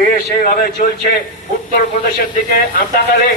দেশ এইভাবে চলছে। উত্তরপ্রদেশের দিকে তাকালে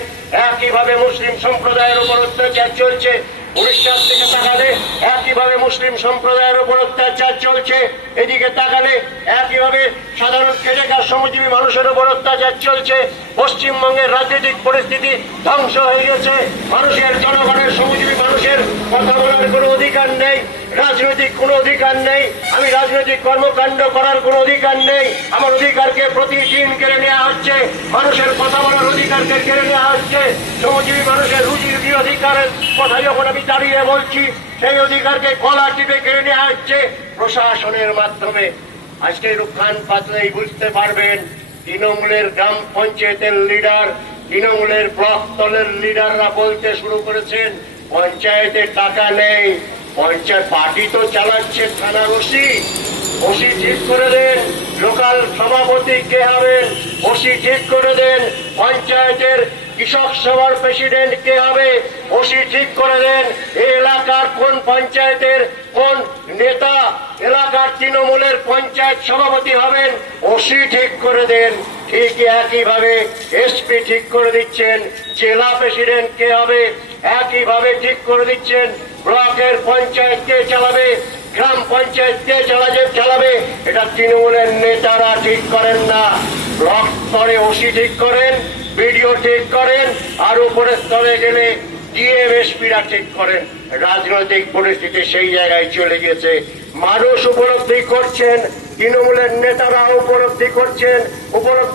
একইভাবে মুসলিম সম্প্রদায়ের উপর অত্যাচার চলছে। উড়িষ্যার দিকে তাকালে একইভাবে মুসলিম সম্প্রদায়ের উপর অত্যাচার চলছে। এদিকে তাকালে একইভাবে সাধারণ খেটে খাওয়া শ্রমজীবী মানুষের উপর অত্যাচার চলছে। পশ্চিমবঙ্গের রাজনৈতিক পরিস্থিতি ধ্বংস হয়ে গেছে। মানুষের, জনগণের, শ্রমজীবী মানুষের কথা বলার কোনো অধিকার নেই, রাজনৈতিক কোনো অধিকার নেই, আমি রাজনৈতিক কর্মকাণ্ড করার কোনো অধিকার নেই। আমার অধিকারকে প্রতিদিন কেড়ে নেওয়া হচ্ছে, মানুষের কথা বলার অধিকারকে কেড়ে নেওয়া হচ্ছে। শ্রমজীবী মানুষের রুজি অধিকারের কথা যখন আমি দাঁড়িয়ে বলছি, সেই অধিকারকে গলা টিপে কেড়ে নেওয়া হচ্ছে প্রশাসনের মাধ্যমে। আজকে রুখান পাতলেই বুঝতে পারবেন তৃণমূলের গ্রাম পঞ্চায়েতের লিডার, তৃণমূলের ব্লক দলের লিডাররা বলতে শুরু করেছেন পঞ্চায়েতে টাকা নেই। পঞ্চায়েত পার্টি তো চালাচ্ছে থানার ওসি ঠিক করে দেন। লোকাল সভাপতি কে হবেন ওসি ঠিক করে দেন। পঞ্চায়েতের কৃষক সভার প্রেসিডেন্ট কে হবে ওসি ঠিক করে দেন। এই এলাকার কোন পঞ্চায়েতের কোন নেতা এলাকার তৃণমূলের পঞ্চায়েত সভাপতি হবেন ওসি ঠিক করে দেন। ঠিক একইভাবে এসপি ঠিক করে দিচ্ছেন জেলা প্রেসিডেন্ট কে হবে, একইভাবে ঠিক করে দিচ্ছেন ব্লকের পঞ্চায়েত কে চালাবে, গ্রাম পঞ্চায়েত কে চালাবে। এটা তৃণমূলের নেতারা ঠিক করেন না। ব্লক স্তরে ওসি ঠিক করেন, বিডিও ঠিক করেন, আর উপরের স্তরে গেলে ডিএম এসপিরা ঠিক করেন। রাজনৈতিক পরিস্থিতি সেই জায়গায় চলে গেছে। মানুষ উপলব্ধি করছেন, তৃণমূলের নেতারা উপলব্ধি করছেন, উপলব্ধি